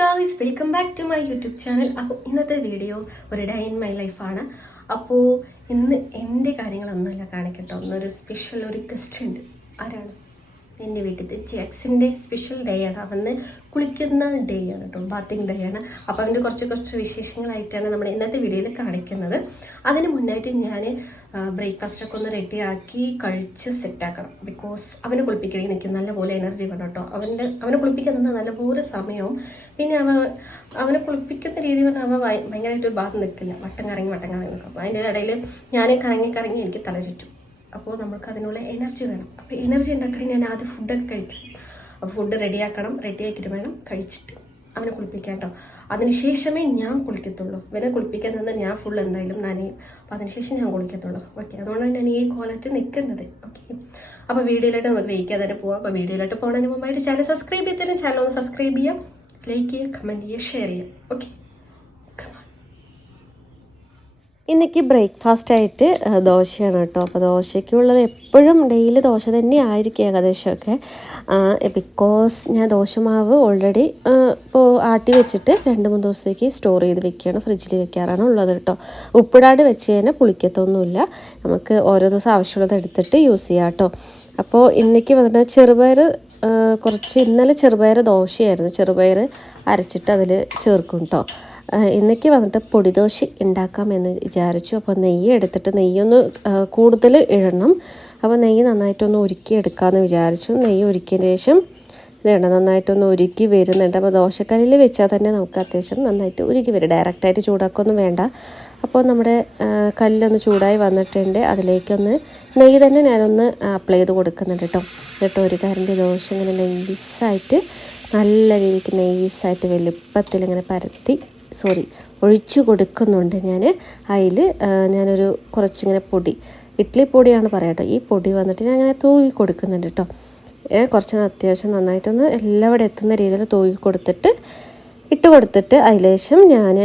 Guys welcome back to my YouTube channel അപ്പോൾ ഇന്നത്തെ video ഒരു ഡേ ഇൻ മൈ ലൈഫാണ് അപ്പോൾ ഇന്ന് എന്റെ കാര്യങ്ങളൊന്നുമില്ല കാണിക്കട്ടോ. ഒന്നൊരു സ്പെഷ്യൽ ഒരു ഗസ്റ്റ് ഉണ്ട്. ആരാണ്? എന്റെ വീട്ടിൽ ജാക്സിന്റെ സ്പെഷ്യൽ ഡേ ആണ്. അവന്ന് കുളിക്കുന്ന ഡേ ആണ് കേട്ടോ. ബാത്തിങ് ഡേ ആണ്. അപ്പോൾ അതിന്റെ കുറച്ച് കുറച്ച് വിശേഷങ്ങളായിട്ടാണ് നമ്മൾ ഇന്നത്തെ വീഡിയോയിൽ കാണിക്കുന്നത്. അതിന് മുന്നായിട്ട് ഞാൻ ബ്രേക്ക്ഫാസ്റ്റ് ഒക്കെ ഒന്ന് റെഡിയാക്കി കഴിച്ച് സെറ്റാക്കണം ബിക്കോസ് അവനെ കുളിപ്പിക്കണമെങ്കിൽ എനിക്ക് നല്ലപോലെ എനർജി വേണം കേട്ടോ. അവന്റെ അവനെ കുളിപ്പിക്കുന്നത് നല്ലപോലെ സമയവും പിന്നെ അവ അവനെ കുളിപ്പിക്കുന്ന രീതി എന്ന് പറഞ്ഞാൽ അവൻ ഭയ- ഭയങ്കരമായിട്ട് ഒരു നിൽക്കില്ല. വട്ടം കറങ്ങി വട്ടം കറങ്ങി നിൽക്കും. അതിന്റെ ഇടയിൽ ഞാൻ കറങ്ങി കറങ്ങി എനിക്ക് തല ചുറ്റും. അപ്പോൾ നമുക്ക് അതിനുള്ള എനർജി വേണം. അപ്പോൾ എനർജി ഉണ്ടാക്കണമെങ്കിൽ ഞാൻ ആദ്യം ഫുഡൊക്കെ കഴിക്കും. അപ്പോൾ ഫുഡ് റെഡിയാക്കണം റെഡിയാക്കിയിട്ട് വേണം കഴിച്ചിട്ട് അവനെ കുളിപ്പിക്കാം കേട്ടോ അതിനുശേഷമേ ഞാൻ കുളിക്കത്തുള്ളൂ. ഇവനെ കുളിപ്പിക്കാൻ നിന്ന് ഞാൻ ഫുൾ എന്തായാലും നനയും. അപ്പം അതിനുശേഷം ഞാൻ കുളിക്കത്തുള്ളൂ. ഓക്കെ അതുകൊണ്ടാണ് ഞാൻ ഈ കോലത്തിൽ നിൽക്കുന്നത്. ഓക്കെ അപ്പോൾ വീഡിയോയിലായിട്ട് നമുക്ക് വെയിക്കാൻ തന്നെ പോവാം. അപ്പോൾ വീഡിയോയിലോട്ട് പോകുന്നതിന് മുമ്പായിട്ട് ചാനൽ സബ്സ്ക്രൈബ് ചെയ്തതിന് ചാനൽ ഒന്ന് സബ്സ്ക്രൈബ് ചെയ്യാം. ലൈക്ക് ചെയ്യുക കമന്റ് ചെയ്യുക ഷെയർ ചെയ്യാം ഓക്കെ ഇന്നേക്ക് ബ്രേക്ക്ഫാസ്റ്റ് ആയിട്ട് ദോശയാണ് കേട്ടോ. അപ്പോൾ ദോശയ്ക്കുള്ളത് എപ്പോഴും ഡെയിലി ദോശ തന്നെ ആയിരിക്കും ഏകദേശമൊക്കെ. ബിക്കോസ് ഞാൻ ദോശമാവ് ഓൾറെഡി ഇപ്പോൾ ആട്ടി വെച്ചിട്ട് രണ്ട് മൂന്ന് ദിവസത്തേക്ക് സ്റ്റോർ ചെയ്ത് വെക്കുകയാണ് ഫ്രിഡ്ജിൽ വെക്കാറാണ് ഉള്ളത് കേട്ടോ. ഉപ്പിടാട് വെച്ച് കഴിഞ്ഞാൽ പുളിക്കത്തൊന്നുമില്ല. നമുക്ക് ഓരോ ദിവസം ആവശ്യമുള്ളത് എടുത്തിട്ട് യൂസ് ചെയ്യാം കേട്ടോ. അപ്പോൾ ഇന്നേക്ക് വന്നിട്ട് ചെറുപയർ കുറച്ച് ഇന്നലെ ചെറുപയർ ദോശയായിരുന്നു. ചെറുപയർ അരച്ചിട്ട് അതിൽ ചേർക്കും കേട്ടോ. ഇന്നേക്ക് വന്നിട്ട് പൊടിദോശ ഉണ്ടാക്കാം എന്ന് വിചാരിച്ചു. അപ്പോൾ നെയ്യ് എടുത്തിട്ട് നെയ്യൊന്ന് കൂടുതൽ ഇടണം. അപ്പോൾ നെയ്യ് നന്നായിട്ടൊന്ന് ഉരുക്കി എടുക്കാമെന്ന് വിചാരിച്ചു. നെയ്യ് ഉരുക്കിയതിന് ശേഷം ഇതുണ്ട് നന്നായിട്ടൊന്ന് ഉരുക്കി വരുന്നുണ്ട്. അപ്പോൾ ദോശക്കല്ലിൽ വെച്ചാൽ തന്നെ നമുക്ക് അത്യാവശ്യം നന്നായിട്ട് ഉരുക്കി വരും. ഡയറക്റ്റായിട്ട് ചൂടാക്കൊന്നും വേണ്ട. അപ്പോൾ നമ്മുടെ കല്ലൊന്ന് ചൂടായി വന്നിട്ടുണ്ട്. അതിലേക്കൊന്ന് നെയ്യ് തന്നെ ഞാനൊന്ന് അപ്ലൈ ചെയ്ത് കൊടുക്കുന്നുണ്ട് കേട്ടോ. എന്നിട്ട് ഒരു കാരന്റെ ദോശ ഇങ്ങനെ നൈസായിട്ട് നല്ല രീതിക്ക് നൈസായിട്ട് വലുപ്പത്തിൽ ഇങ്ങനെ പരത്തി സോറി ഒഴിച്ചു കൊടുക്കുന്നുണ്ട് ഞാൻ അതിൽ ഞാനൊരു കുറച്ചിങ്ങനെ പൊടി ഇഡ്ഡലി പൊടിയാണ് പറയാട്ടോ. ഈ പൊടി വന്നിട്ട് ഞാൻ അങ്ങനെ തൂവി കൊടുക്കുന്നുണ്ട് കേട്ടോ. കുറച്ച് അത്യാവശ്യം നന്നായിട്ടൊന്ന് എല്ലാവിടെ എത്തുന്ന രീതിയിൽ തൂവി കൊടുത്തിട്ട് ഇട്ട് കൊടുത്തിട്ട് അതിലേശം ഞാൻ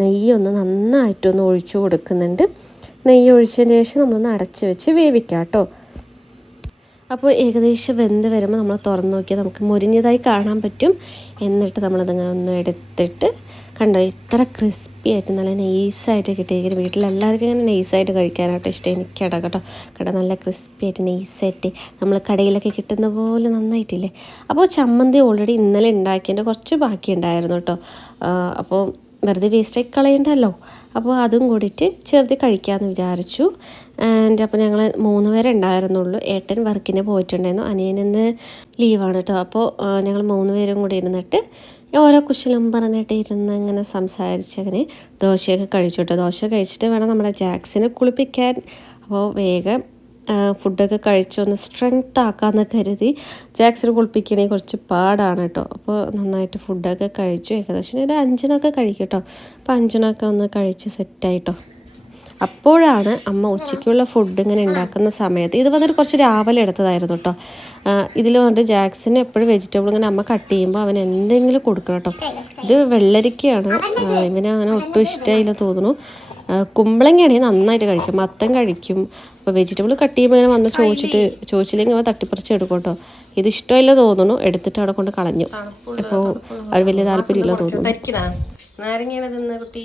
നെയ്യൊന്ന് നന്നായിട്ടൊന്ന് ഒഴിച്ചു കൊടുക്കുന്നുണ്ട്. നെയ്യ് ഒഴിച്ചതിന് ശേഷം നമ്മളൊന്ന് അടച്ച് വെച്ച് വേവിക്കാം കേട്ടോ. അപ്പോൾ ഏകദേശം വെന്ത് വരുമ്പോൾ നമ്മൾ തുറന്ന് നോക്കിയാൽ നമുക്ക് മുരിഞ്ഞതായി കാണാൻ പറ്റും. എന്നിട്ട് നമ്മളതിങ്ങനെ ഒന്ന് എടുത്തിട്ട് കണ്ടോ ഇത്ര ക്രിസ്പി ആയിട്ട് നല്ല നൈസായിട്ട് കിട്ടിയിരിക്കുന്നത് വീട്ടിലെല്ലാവർക്കും ഇങ്ങനെ നൈസായിട്ട് കഴിക്കാനായിട്ട് ഇഷ്ടം. എനിക്കട കേട്ടോ. കട നല്ല ക്രിസ്പി ആയിട്ട് നൈസായിട്ട് നമ്മൾ കടയിലൊക്കെ കിട്ടുന്ന പോലെ നന്നായിട്ടില്ലേ? അപ്പോൾ ചമ്മന്തി ഓൾറെഡി ഇന്നലെ ഉണ്ടാക്കിയതിന്റെ കുറച്ച് ബാക്കി ഉണ്ടായിരുന്നു കേട്ടോ. അപ്പോൾ വെറുതെ വേസ്റ്റായി കളയണ്ടല്ലോ. അപ്പോൾ അതും കൂടിയിട്ട് ചെറുത് കഴിക്കാമെന്ന് വിചാരിച്ചു. ആൻഡ് അപ്പോൾ ഞങ്ങൾ മൂന്ന് പേരെ ഉണ്ടായിരുന്നുള്ളൂ. ഏട്ടൻ വർക്കിന് പോയിട്ടുണ്ടായിരുന്നു. അനിയനിന്ന് ലീവാണ് കേട്ടോ. അപ്പോൾ ഞങ്ങൾ മൂന്ന് പേരും കൂടി ഇരുന്നിട്ട് ഓരോ കുശലും പറഞ്ഞിട്ട് ഇരുന്ന് അങ്ങനെ സംസാരിച്ച് അങ്ങനെ ദോശയൊക്കെ കഴിച്ചു കേട്ടോ ദോശ കഴിച്ചിട്ട് വേണം നമ്മുടെ ജാക്സിനെ കുളിപ്പിക്കാൻ. അപ്പോൾ വേഗം ഫുഡൊക്കെ ഫുഡൊക്കെ കഴിച്ചൊന്ന് സ്ട്രെങ്ത് ആക്കാമെന്ന് കരുതി ജാക്സിനെ കുളിപ്പിക്കണേ കുറച്ച് പാടാണ് കേട്ടോ അപ്പോൾ നന്നായിട്ട് ഫുഡൊക്കെ കഴിച്ചു. ഏകദേശം ഒരു അഞ്ചിനൊക്കെ കഴിക്കും കേട്ടോ അപ്പോൾ അഞ്ചിനൊക്കെ ഒന്ന് കഴിച്ച് സെറ്റായിട്ടോ അപ്പോഴാണ് അമ്മ ഉച്ചയ്ക്കുള്ള ഫുഡ് ഇങ്ങനെ ഉണ്ടാക്കുന്ന സമയത്ത് ഇത് വന്നിട്ട് കുറച്ച് രാവിലെ എടുത്തതായിരുന്നു കേട്ടോ. ഇതിൽ വന്നിട്ട് ജാക്സിന് എപ്പോഴും വെജിറ്റബിൾ ഇങ്ങനെ അമ്മ കട്ട് ചെയ്യുമ്പോൾ അവൻ എന്തെങ്കിലും കൊടുക്കണം കേട്ടോ. ഇത് വെള്ളരിക്കയാണ്. ഇവന് അങ്ങനെ ഒട്ടും ഇഷ്ടമായില്ല തോന്നുന്നു. കുമ്പളങ്ങയാണെങ്കിൽ നന്നായിട്ട് കഴിക്കും. മത്തം കഴിക്കും. അപ്പോൾ വെജിറ്റബിൾ കട്ട് ചെയ്യുമ്പോൾ ഇങ്ങനെ വന്ന് ചോദിച്ചിട്ട് ചോദിച്ചില്ലെങ്കിൽ അവൻ തട്ടിപ്പറിച്ച് എടുക്കും കേട്ടോ. ഇത് ഇഷ്ടമില്ല തോന്നുന്നു. എടുത്തിട്ട് അവിടെ കൊണ്ട് കളഞ്ഞു. അപ്പോൾ അത് വലിയ താല്പര്യമില്ല തോന്നുന്നു. നാരങ്ങയാണ് തിന്ന കുട്ടി.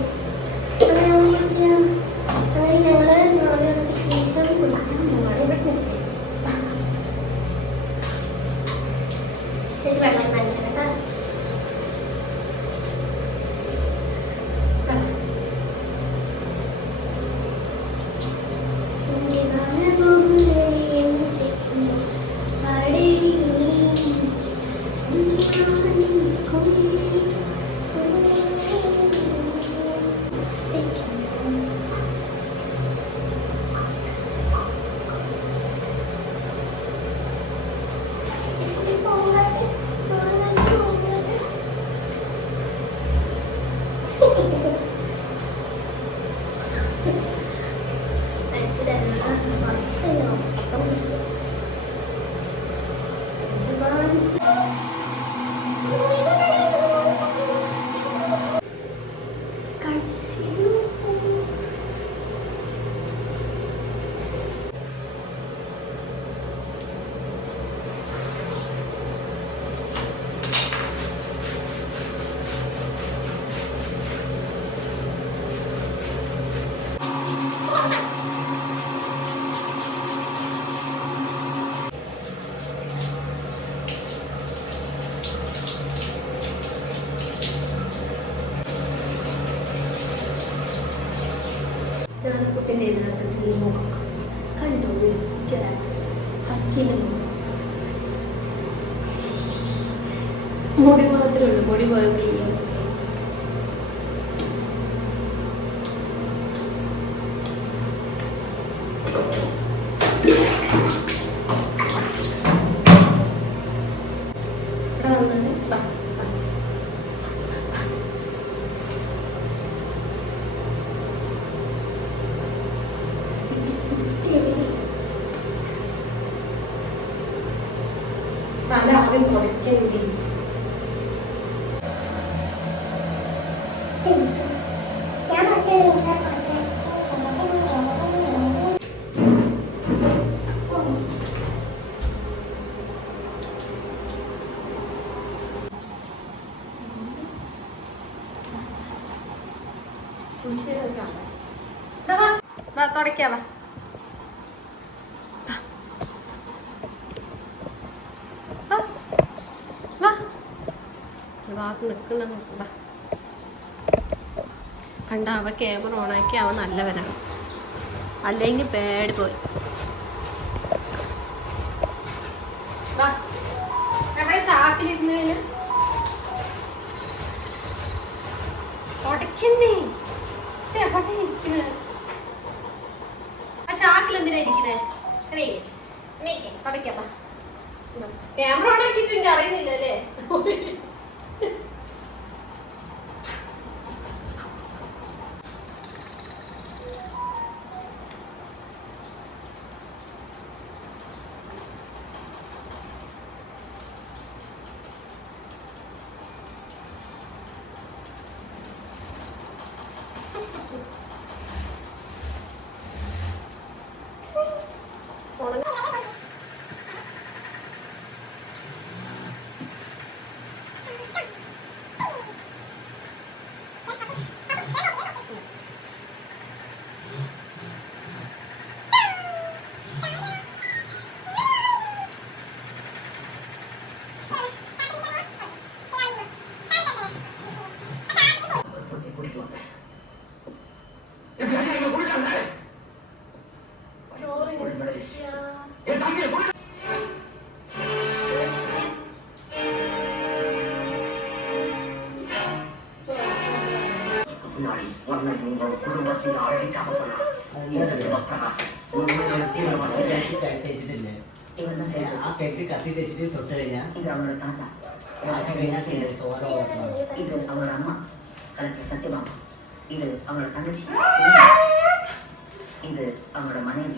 അച്ഛനായിരുന്നു മുടി മാത്രമേ ഉള്ളൂ മുടി പോയപ്പോൾ ഭാഗത്ത് നിൽക്കുന്ന. കണ്ട അവ ക്യാമറ ഓണാക്കി അവ നല്ലവനാണ് അല്ലെങ്കിൽ പേടി പോയി. നമ്മുടെ ചാക്കിലിരുന്നതിന് ഇരിക്കണേ ആ ചാക്കിൽ ക്യാമറ ഓൺ ആക്കിയിട്ടുണ്ട് അറിയുന്നില്ല ആ കെട്ടി കത്തി തെച്ചിട്ട് തൊട്ട് കഴിഞ്ഞാൽ ചോര ഇത് അവളുടെ അമ്മ കലക്ടർ സത്യഭാമ ഇത് അവളുടെ തങ്കച്ചി ഇത് അവളുടെ മനേവി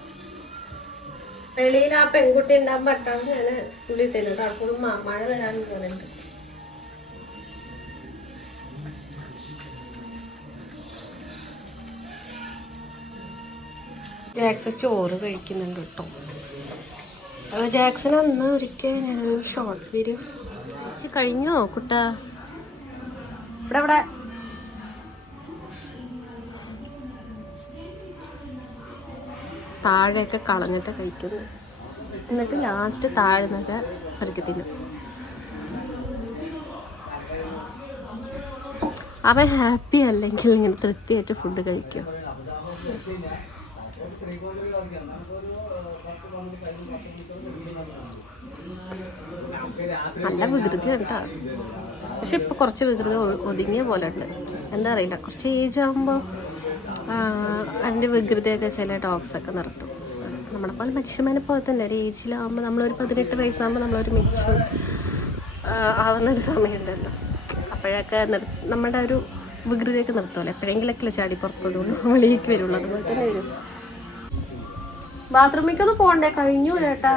വെളിയിൽ ആ പെൺകുട്ടി ഉണ്ടാകാൻ പറ്റാണ്ട് ഞാൻ ഉള്ളിൽ തരും അപ്പോഴും മഴ വരാൻ പോകുന്നുണ്ട് ജാക്സൺ ചോറ് കഴിക്കുന്നുണ്ട് കേട്ടോ. അപ്പൊ ജാക്സൺ അന്ന് ഒരിക്കൽ ഞാനൊരു ഷോർട്ട് വീഡിയോ കഴിഞ്ഞോ കുട്ട? ഇവിടെ ഇവിടെ താഴെയൊക്കെ കളഞ്ഞിട്ട് കഴിക്കുന്നു എന്നിട്ട് ലാസ്റ്റ് താഴെ നിന്നൊക്കെ പെറുക്കി തിന്നും. അവൻ ഹാപ്പി അല്ലെങ്കിൽ ഇങ്ങനെ തൃപ്തിയായിട്ട് ഫുഡ് കഴിക്കും. നല്ല വികൃതി ഉണ്ടാ പക്ഷെ ഇപ്പൊ കുറച്ച് വികൃതി ഒതുങ്ങിയ പോലെ ഉണ്ട് എന്താ അറിയില്ല. കുറച്ച് ഏജ് ആകുമ്പോൾ അതിന്റെ വികൃതിയൊക്കെ ചില ഡോഗ്സ് ഒക്കെ നിർത്തും നമ്മളെ പോലെ മനുഷ്യന്മാരെ പോലെ തന്നെ ഒരു ഏജിലാവുമ്പോൾ നമ്മളൊരു പതിനെട്ട് വയസ്സാകുമ്പോൾ നമ്മളൊരു മെച്ചു ആവുന്ന ഒരു സമയമുണ്ടല്ലോ. അപ്പോഴൊക്കെ നിർ നമ്മുടെ ഒരു വികൃതിയൊക്കെ നിർത്തുമല്ലോ എപ്പോഴെങ്കിലൊക്കെ ചാടി പുറപ്പെടുള്ളൂ വെളിയിലേക്ക് വരുള്ളൂ. അതുപോലെ തന്നെ വരും ബാത്റൂമിലേക്കൊന്ന് പോകണ്ടേ കഴിഞ്ഞു ചേട്ടാ.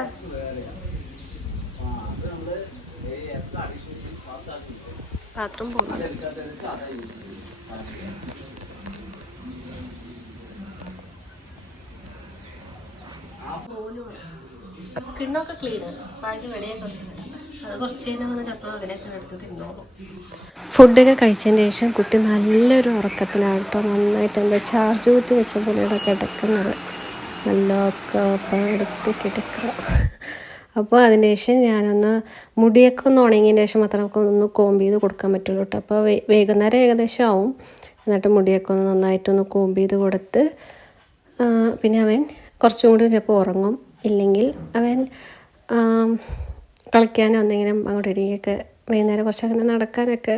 ബാത്റൂം പോകുന്നുണ്ട് കിണ്ണൊക്കെ ക്ലീൻ ബാക്കി വെളിയൊക്കെ കൊടുത്തിട്ട് അത് കുറച്ച് കഴിഞ്ഞാൽ വന്ന് അതിനൊക്കെ എടുത്ത് തിന്നോളും ഫുഡൊക്കെ കഴിച്ചതിന് ശേഷം കുട്ടി നല്ലൊരു ഉറക്കത്തിലാണ് കേട്ടോ. നന്നായിട്ട് എന്താ ചാർജ് കുത്തി വെച്ച പോലെയാണ് കിടക്കുന്നത്. നല്ല ഒക്കെ എടുത്ത് കിടക്കുക. അപ്പോൾ അതിന് ശേഷം ഞാനൊന്ന് മുടിയൊക്കെ ഒന്ന് ഉണങ്ങിയതിന് ശേഷം മാത്രം നമുക്ക് ഒന്ന് കോമ്പ് ചെയ്ത് കൊടുക്കാൻ പറ്റുള്ളൂ കേട്ടോ. അപ്പോൾ വൈകുന്നേരം ഏകദേശം ആവും. എന്നിട്ട് മുടിയൊക്കെ ഒന്ന് നന്നായിട്ടൊന്ന് കോമ്പ് ചെയ്ത് കൊടുത്ത് പിന്നെ അവൻ കുറച്ചും കൂടി ചിലപ്പോൾ ഉറങ്ങും. ഇല്ലെങ്കിൽ അവൻ കളിക്കാനോ എന്തെങ്കിലും അങ്ങോട്ട് ഇരിക്കൊക്കെ വൈകുന്നേരം കുറച്ച് അങ്ങനെ നടക്കാനൊക്കെ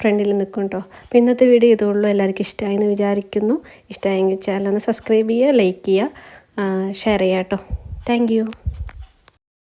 ഫ്രണ്ടിൽ നിൽക്കും കേട്ടോ അപ്പോൾ ഇന്നത്തെ വീഡിയോ ഇതുള്ളൂ. എല്ലാവർക്കും ഇഷ്ടമായി എന്ന് വിചാരിക്കുന്നു. ഇഷ്ടമായെങ്കിൽ ചാനൽ ഒന്ന് സബ്സ്ക്രൈബ് ചെയ്യുക ലൈക്ക് ചെയ്യുക ഷെയർ ചെയ്യുക കേട്ടോ താങ്ക്